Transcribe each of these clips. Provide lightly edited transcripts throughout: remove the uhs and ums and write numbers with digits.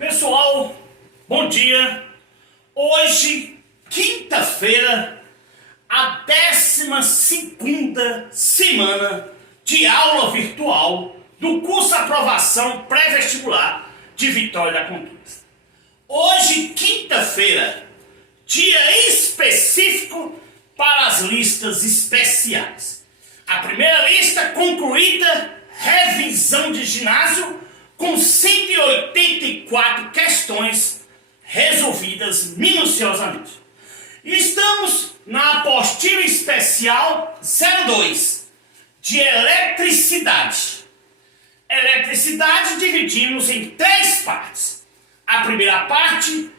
Pessoal, bom dia. Hoje, quinta-feira, a 12ª semana de aula virtual do curso Aprovação Pré-Vestibular de Vitória da Conquista. Hoje, quinta-feira, dia específico para as listas especiais. A primeira lista concluída, revisão de ginásio, com 184 questões resolvidas minuciosamente. Estamos na apostila especial 02 de eletricidade. Eletricidade dividimos em 3 partes. A primeira parte,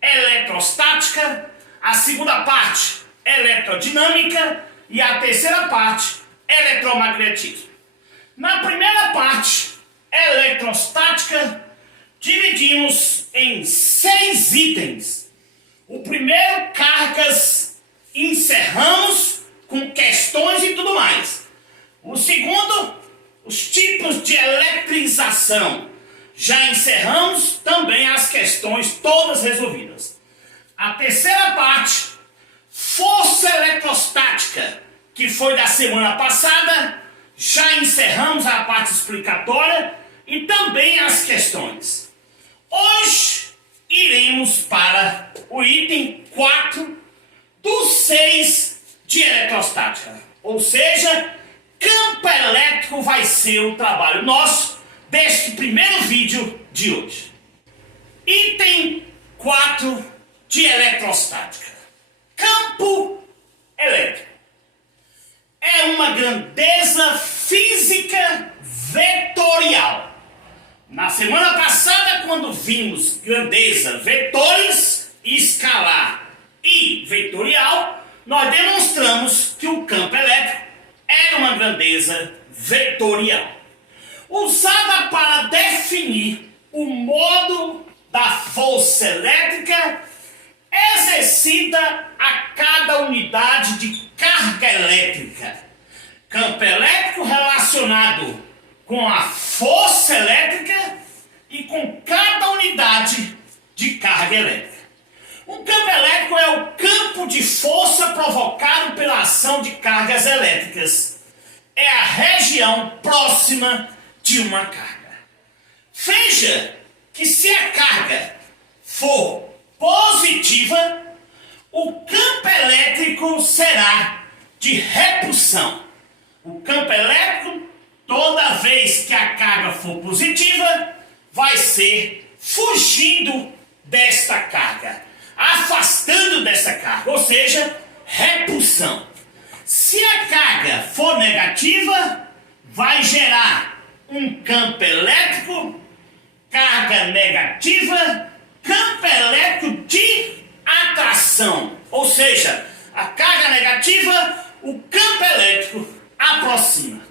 eletrostática, a segunda parte, eletrodinâmica e a terceira parte, eletromagnetismo. Na primeira parte, eletrostática, dividimos em 6 itens. O primeiro, cargas, encerramos com questões e tudo mais. O segundo, os tipos de eletrização. Já encerramos também as questões todas resolvidas. A terceira parte, força eletrostática, que foi da semana passada. Já encerramos a parte explicatória e também as questões. Hoje iremos para o item 4 dos 6 de eletrostática. Ou seja, campo elétrico vai ser o trabalho nosso deste primeiro vídeo de hoje. Item 4 de eletrostática. Campo elétrico. É uma grandeza física vetorial. Na semana passada, quando vimos grandeza vetores, escalar e vetorial, nós demonstramos que o campo elétrico era uma grandeza vetorial, usada para definir o modo da força elétrica exercida a cada unidade de carga elétrica. Campo elétrico relacionado com a força elétrica e com cada unidade de carga elétrica. Um campo elétrico é o campo de força provocado pela ação de cargas elétricas. É a região próxima de uma carga. Veja que se a carga for positiva, o campo elétrico será de repulsão. O campo elétrico, toda vez que a carga for positiva, vai ser fugindo desta carga, afastando dessa carga, ou seja, repulsão. Se a carga for negativa, vai gerar um campo elétrico, carga negativa, campo elétrico de atração, ou seja, a carga negativa, o campo elétrico aproxima.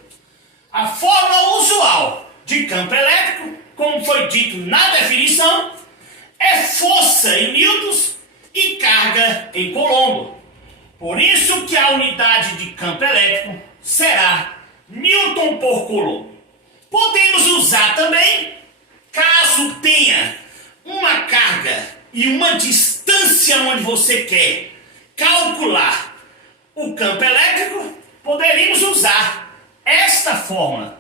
A fórmula usual de campo elétrico, como foi dito na definição, é força em newtons e carga em coulomb. Por isso que a unidade de campo elétrico será newton por coulomb. Podemos usar também, caso tenha uma carga e uma distância onde você quer calcular o campo elétrico, poderíamos usar esta fórmula,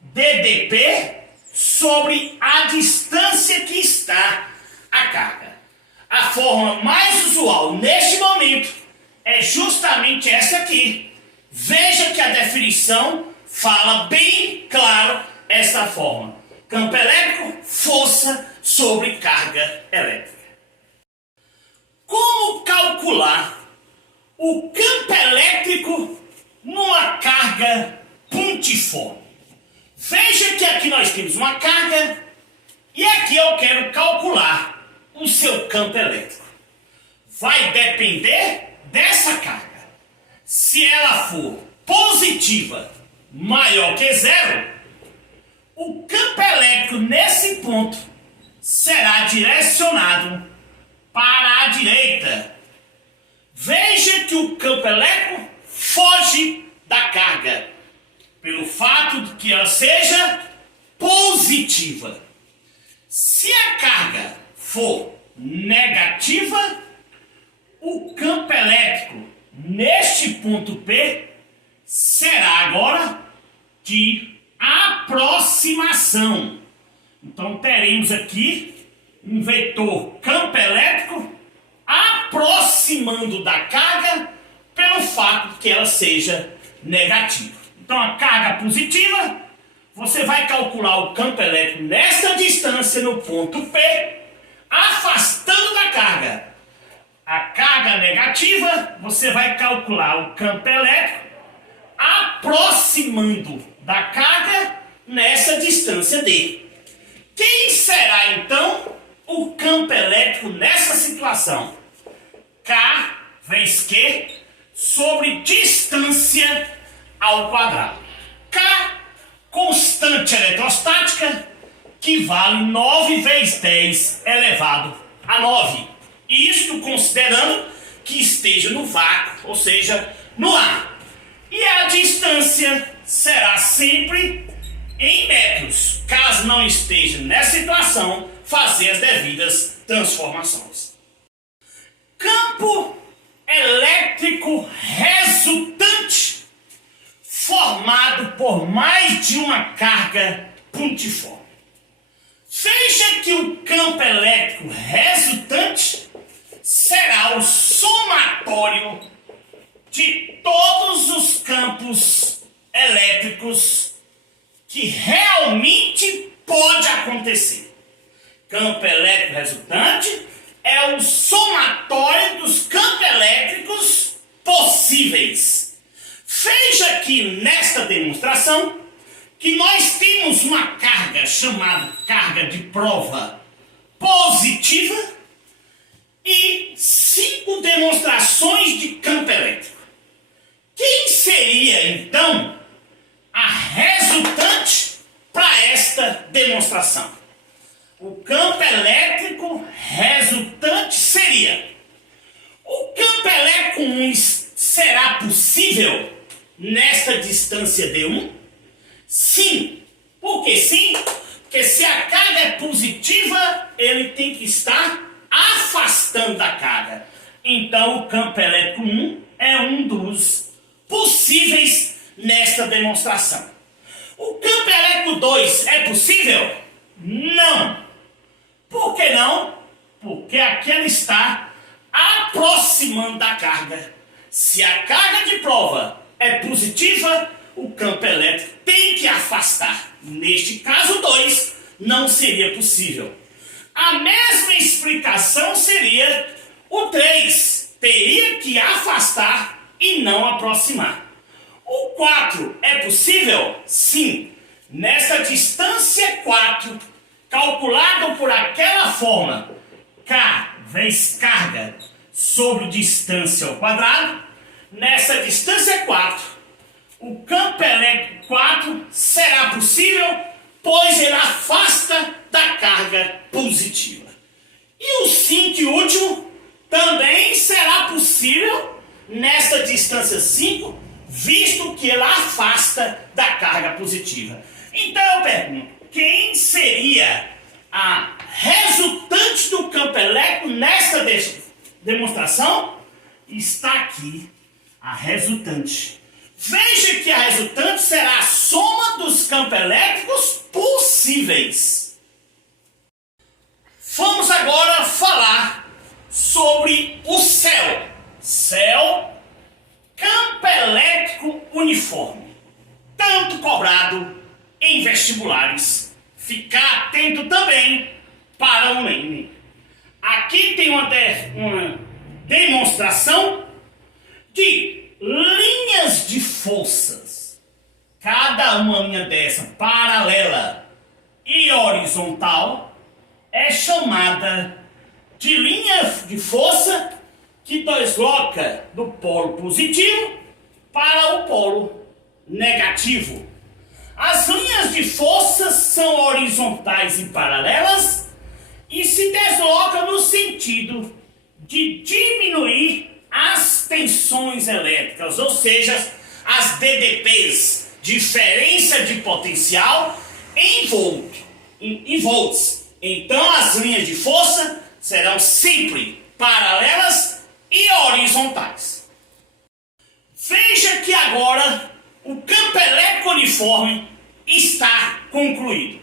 dDp sobre a distância que está a carga. A fórmula mais usual neste momento é justamente essa aqui. Veja que a definição fala bem claro esta fórmula. Campo elétrico, força sobre carga elétrica. Como calcular o campo elétrico numa carga pontiforme? Veja que aqui nós temos uma carga e aqui eu quero calcular o seu campo elétrico. Vai depender dessa carga. Se ela for positiva, maior que zero, o campo elétrico nesse ponto será direcionado para a direita. Veja que o campo elétrico foge da carga, pelo fato de que ela seja positiva. Se a carga for negativa, o campo elétrico neste ponto P será agora de aproximação. Então teremos aqui um vetor campo elétrico aproximando da carga pelo fato de que ela seja negativa. Então a carga positiva, você vai calcular o campo elétrico nesta distância no ponto P, afastando da carga. A carga negativa, você vai calcular o campo elétrico aproximando da carga nessa distância D. Quem será então o campo elétrico nessa situação? K vezes Q sobre distância ao quadrado. K, constante eletrostática, que vale 9 vezes 10 elevado a 9. Isto considerando que esteja no vácuo, ou seja, no ar. E a distância será sempre em metros, caso não esteja nessa situação, fazer as devidas transformações. Campo elétrico resultante formado por mais de uma carga pontiforme. Veja que o campo elétrico resultante será o somatório de todos os campos elétricos que realmente pode acontecer. Campo elétrico resultante é o somatório dos campos elétricos possíveis. Veja aqui nesta demonstração que nós temos uma carga chamada carga de prova positiva e 5 demonstrações de campo elétrico. Quem seria então a resultante para esta demonstração? O campo elétrico resultante seria: o campo elétrico 1 será possível nesta distância D1? Sim. Por que sim? Porque se a carga é positiva, ele tem que estar afastando da carga. Então o campo elétrico 1 é um dos possíveis nesta demonstração. O campo elétrico 2 é possível? Não. Por que não? Porque aqui ela está aproximando da carga. Se a carga de prova é positiva, o campo elétrico tem que afastar. Neste caso 2, não seria possível. A mesma explicação seria o 3. Teria que afastar e não aproximar. O 4 é possível? Sim. Nessa distância 4, calculado por aquela forma, K vezes carga sobre distância ao quadrado, nessa distância 4, o campo elétrico 4 será possível, pois ele afasta da carga positiva. E o 5 e último também será possível nesta distância 5, visto que ele afasta da carga positiva. Então eu pergunto, quem seria a resultante do campo elétrico nesta demonstração? Está aqui a resultante. Veja que a resultante será a soma dos campos elétricos possíveis. Vamos agora falar sobre o céu. Céu, campo elétrico uniforme. Tanto cobrado em vestibulares. Ficar atento também para o Enem. Aqui tem uma demonstração de linhas de forças. Cada uma linha dessa paralela e horizontal é chamada de linha de força que desloca do polo positivo para o polo negativo. As linhas de forças são horizontais e paralelas e se deslocam no sentido de diminuir as tensões elétricas, ou seja, as DDPs, diferença de potencial em volts. Então as linhas de força serão sempre paralelas e horizontais. Veja que agora o campo elétrico uniforme está concluído.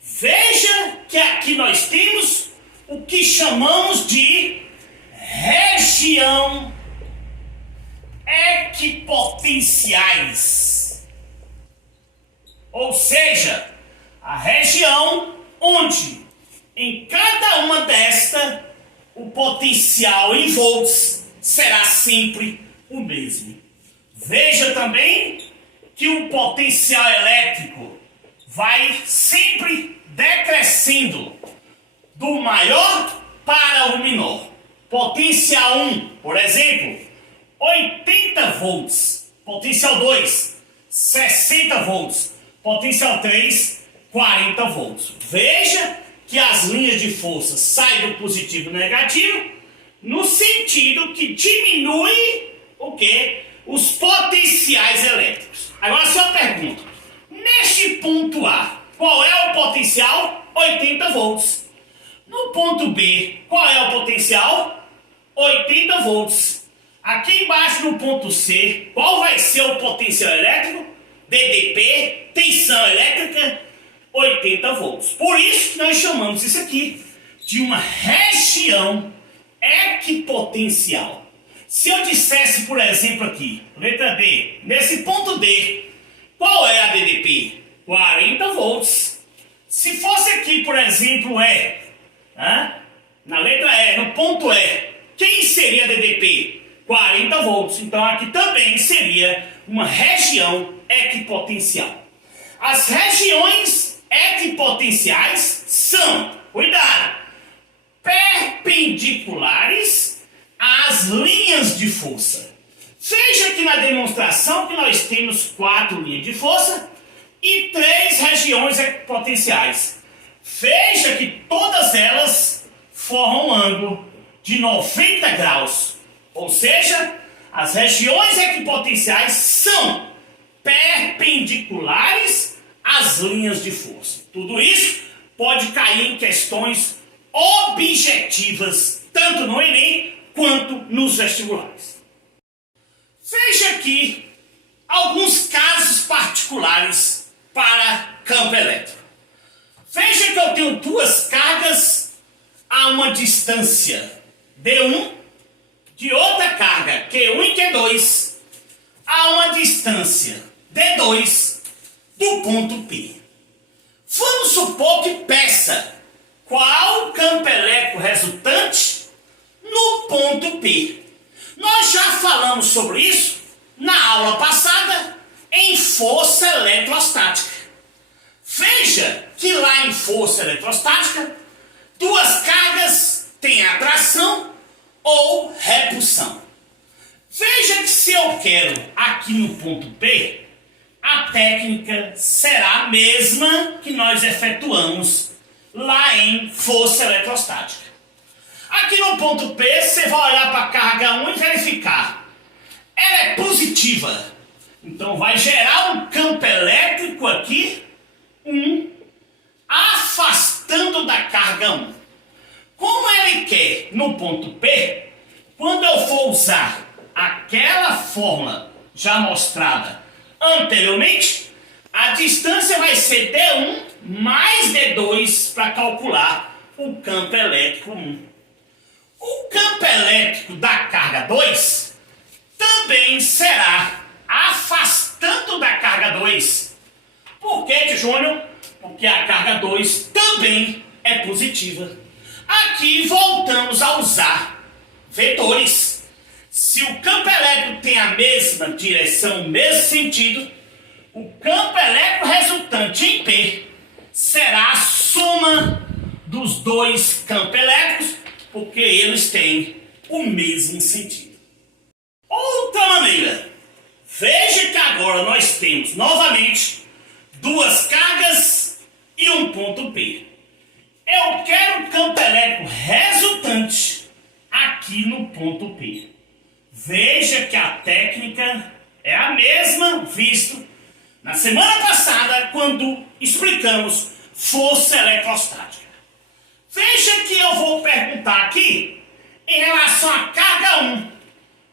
Veja que aqui nós temos o que chamamos de região equipotenciais. Ou seja, a região onde em cada uma desta o potencial em volts será sempre o mesmo. Veja também que o potencial elétrico vai sempre decrescendo do maior para o menor. Potencial 1, por exemplo, 80 volts. Potencial 2, 60 volts. Potencial 3, 40 volts. Veja que as linhas de força saem do positivo e negativo no sentido que diminui o quê? Os potenciais elétricos. Agora só eu pergunto, neste ponto A, qual é o potencial? 80 volts. No ponto B, qual é o potencial? 80 volts. Aqui embaixo no ponto C, qual vai ser o potencial elétrico? DDP, tensão elétrica, 80 volts. Por isso que nós chamamos isso aqui de uma região equipotencial. Se eu dissesse, por exemplo, aqui, letra D, nesse ponto D, qual é a DDP? 40 volts. Se fosse aqui, por exemplo, E, na letra E, no ponto E, quem seria a DDP? 40 volts. Então aqui também seria uma região equipotencial. As regiões equipotenciais são, cuidado, perpendiculares às linhas de força. Veja que na demonstração que nós temos 4 linhas de força e 3 regiões equipotenciais. Veja que todas elas formam um ângulo de 90 graus. Ou seja, as regiões equipotenciais são perpendiculares às linhas de força. Tudo isso pode cair em questões objetivas, tanto no Enem quanto nos vestibulares. Veja aqui alguns casos particulares para campo elétrico. Veja que eu tenho 2 cargas a uma distância D1 de outra carga Q1 e Q2 a uma distância D2 do ponto P. Vamos supor que peça qual o campo elétrico resultante no ponto P. Nós já falamos sobre isso na aula passada em força eletrostática. Veja que lá em força eletrostática, 2 cargas têm atração ou repulsão. Veja que se eu quero aqui no ponto P, a técnica será a mesma que nós efetuamos lá em força eletrostática. Aqui no ponto P, você vai olhar para a carga 1 e verificar. Ela é positiva. Então vai gerar um campo elétrico aqui, afastando da carga 1. Como ele quer no ponto P, quando eu for usar aquela fórmula já mostrada anteriormente, a distância vai ser D1 mais D2 para calcular o campo elétrico 1. O campo elétrico da carga 2 também será afastando da carga 2. Por que, Júnior? Porque a carga 2 também é positiva. Aqui voltamos a usar vetores. Se o campo elétrico tem a mesma direção, o mesmo sentido, o campo elétrico resultante em P será a soma dos 2 campos elétricos, porque eles têm o mesmo sentido. Outra maneira, veja que agora nós temos novamente 2 cargas e um ponto P. Eu quero o campo elétrico resultante aqui no ponto P. Veja que a técnica é a mesma visto na semana passada quando explicamos força eletrostática. perguntar aqui, em relação à carga 1,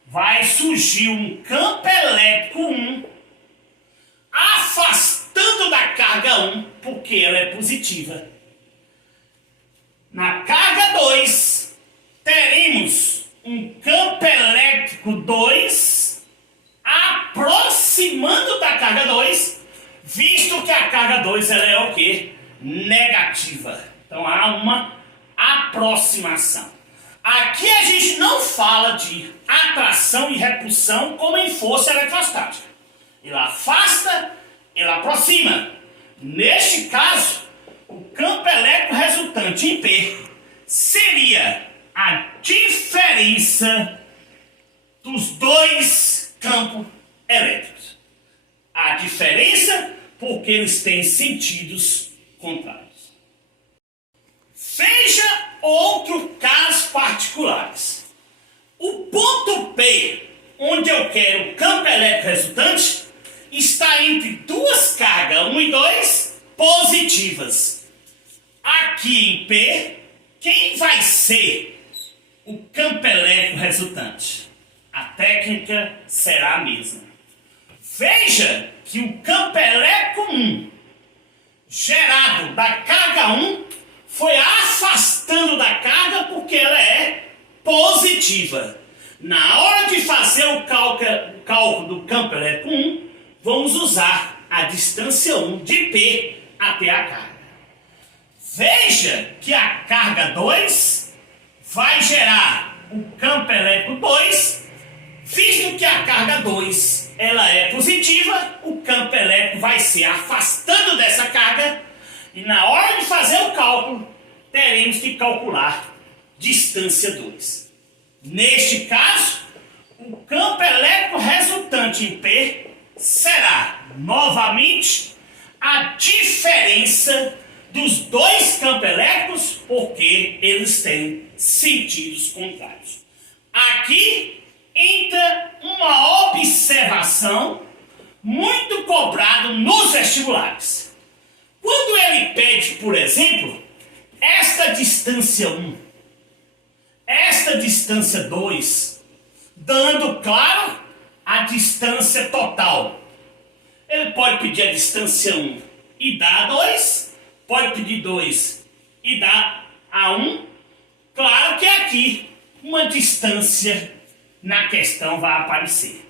vai surgir um campo elétrico 1, afastando da carga 1, porque ela é positiva. Na carga 2, teremos um campo elétrico 2, aproximando da carga 2, visto que a carga 2 ela é o quê? Negativa. Então há uma aproximação. Aqui a gente não fala de atração e repulsão como em força eletrostática. Ele afasta, ele aproxima. Neste caso, o campo elétrico resultante em P seria a diferença dos dois campos elétricos. A diferença porque eles têm sentidos contrários. Veja outro caso particulares. O ponto P, onde eu quero o campo elétrico resultante, está entre duas cargas, 1 e 2, positivas. Aqui em P, quem vai ser o campo elétrico resultante? A técnica será a mesma. Veja que o campo elétrico 1, gerado da carga 1, foi afastando da carga porque ela é positiva. Na hora de fazer o cálculo do campo elétrico 1, vamos usar a distância 1 de P até a carga. Veja que a carga 2 vai gerar o campo elétrico 2, visto que a carga 2 ela é positiva, o campo elétrico vai se afastando dessa carga. E na hora de fazer o cálculo, teremos que calcular distância 2. Neste caso, o campo elétrico resultante em P será, novamente, a diferença dos dois campos elétricos, porque eles têm sentidos contrários. Aqui entra uma observação muito cobrada nos vestibulares. Quando ele pede, por exemplo, esta distância 1, esta distância 2, dando, claro, a distância total. Ele pode pedir a distância 1 e dar 2, pode pedir 2 e dar a 1. Claro que aqui uma distância na questão vai aparecer.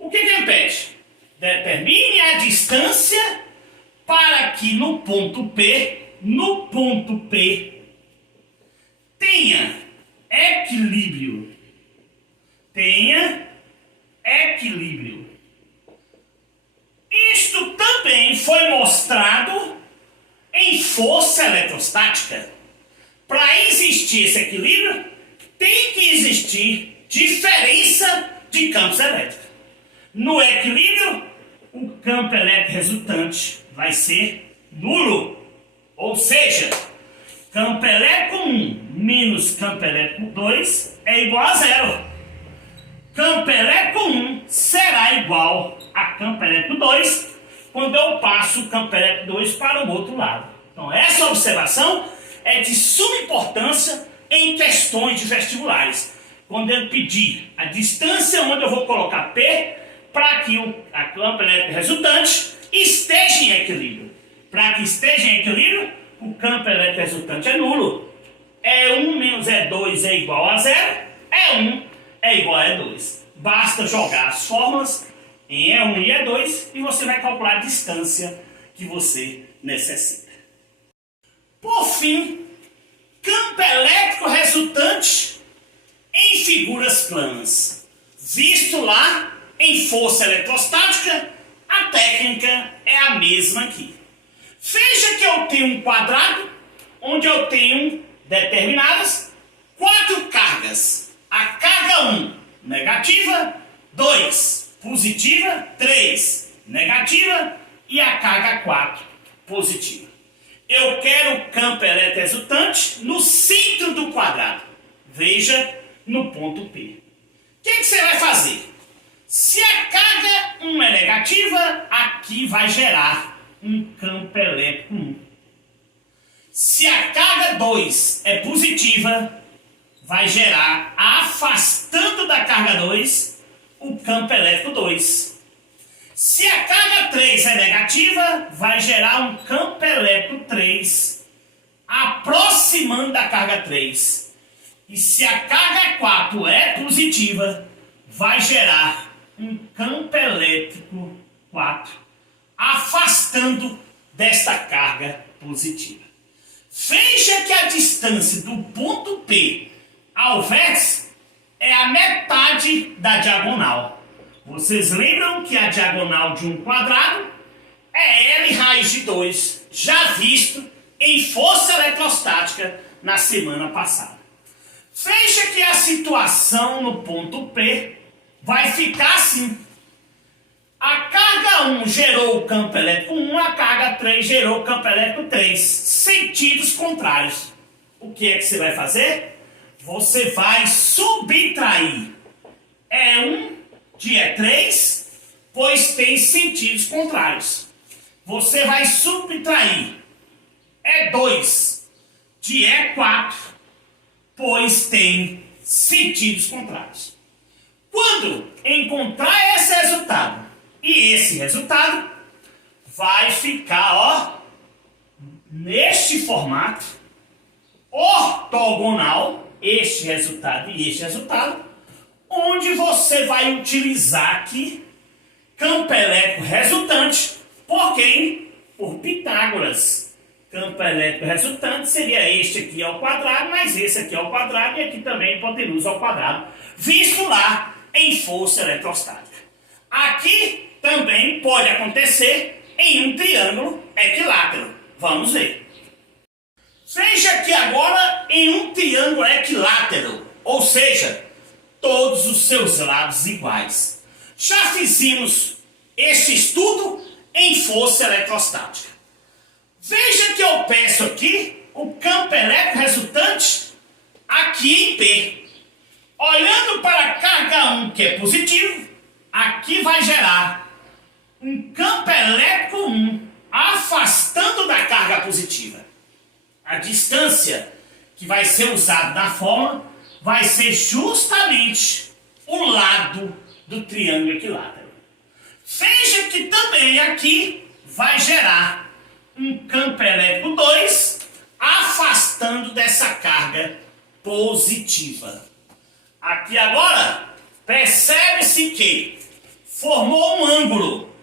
O que ele pede? Determine a distância para que no ponto P, tenha equilíbrio. Isto também foi mostrado em força eletrostática. Para existir esse equilíbrio, tem que existir diferença de campos elétricos. No equilíbrio, o campo elétrico resultante vai ser nulo. Ou seja, campo elétrico 1 menos campo elétrico 2 é igual a 0. Campo elétrico 1 será igual a campo elétrico 2 quando eu passo o campo elétrico 2 para o outro lado. Então essa observação é de suma importância em questões de vestibulares. Quando ele pedir a distância onde eu vou colocar P para que a campo elétrico resultante esteja em equilíbrio. Para que esteja em equilíbrio, o campo elétrico resultante é nulo. E1 menos E2 é igual a 0. E1 é igual a E2. Basta jogar as fórmulas em E1 e E2 e você vai calcular a distância que você necessita. Por fim, campo elétrico resultante em figuras planas. Visto lá em força eletrostática, a técnica é a mesma aqui. Veja que eu tenho um quadrado onde eu tenho determinadas 4 cargas. A carga 1 negativa, 2 positiva, 3 negativa e a carga 4 positiva. Eu quero o campo elétrico resultante no centro do quadrado. Veja no ponto P. O que você vai fazer? Se a carga 1 é negativa, aqui vai gerar um campo elétrico 1. Se a carga 2 é positiva, vai gerar, afastando da carga 2, o campo elétrico 2. Se a carga 3 é negativa, vai gerar um campo elétrico 3, aproximando da carga 3. E se a carga 4 é positiva, vai gerar um campo elétrico 4, afastando desta carga positiva. Veja que a distância do ponto P ao vértice é a metade da diagonal. Vocês lembram que a diagonal de um quadrado é L raiz de 2, já visto em força eletrostática na semana passada. Veja que a situação no ponto P vai ficar assim. A carga 1 gerou o campo elétrico 1, a carga 3 gerou o campo elétrico 3. Sentidos contrários. O que é que você vai fazer? Você vai subtrair E1 de E3, pois tem sentidos contrários. Você vai subtrair E2 de E4, pois tem sentidos contrários. Quando encontrar esse resultado e esse resultado, vai ficar, neste formato ortogonal, este resultado e este resultado, onde você vai utilizar aqui campo elétrico resultante. Por quem? Por Pitágoras. Campo elétrico resultante seria este aqui ao quadrado, mais esse aqui ao quadrado, e aqui também hipotenusa ao quadrado, visto lá em força eletrostática. Aqui também pode acontecer em um triângulo equilátero. Vamos ver. Veja que agora em um triângulo equilátero, ou seja, todos os seus lados iguais. Já fizemos este estudo em força eletrostática. Veja que eu peço aqui o campo elétrico resultante aqui em P. Olhando para a carga 1, que é positivo, aqui vai gerar um campo elétrico 1, afastando da carga positiva. A distância que vai ser usada na fórmula vai ser justamente o lado do triângulo equilátero. Veja que também aqui vai gerar um campo elétrico 2, afastando dessa carga positiva. Aqui agora, percebe-se que formou um ângulo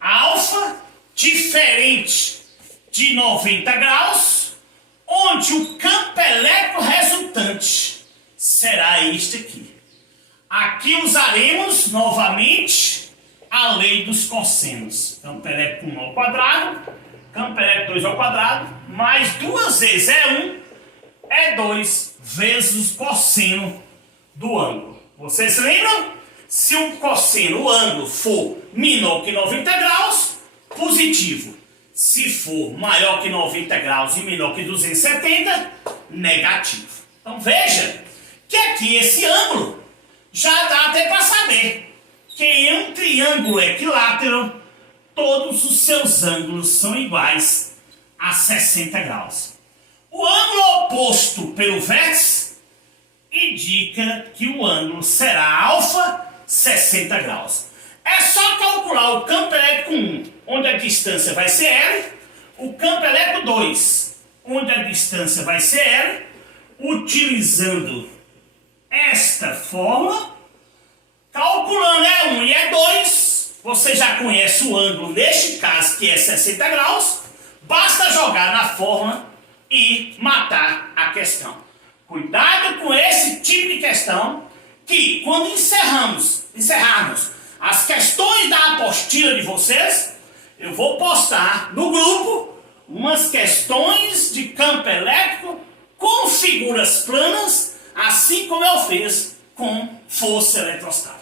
alfa diferente de 90 graus, onde o campo elétrico resultante será este aqui. Aqui usaremos novamente a lei dos cossenos. Campo elétrico 1 ao quadrado, campo elétrico 2 ao quadrado, mais 2 vezes E1 é 2 vezes o cosseno do ângulo. Vocês lembram? Se o cosseno, o ângulo, for menor que 90 graus, positivo. Se for maior que 90 graus e menor que 270, negativo. Então veja que aqui esse ângulo já dá até para saber que em um triângulo equilátero todos os seus ângulos são iguais a 60 graus. O ângulo oposto pelo vértice indica que o ângulo será alfa 60 graus. É só calcular o campo elétrico 1, onde a distância vai ser L, o campo elétrico 2, onde a distância vai ser L, utilizando esta fórmula, calculando E1 e E2, você já conhece o ângulo, neste caso, que é 60 graus, basta jogar na fórmula e matar a questão. Cuidado com esse tipo de questão, que quando encerrarmos as questões da apostila de vocês, eu vou postar no grupo umas questões de campo elétrico com figuras planas, assim como eu fiz com força eletrostática.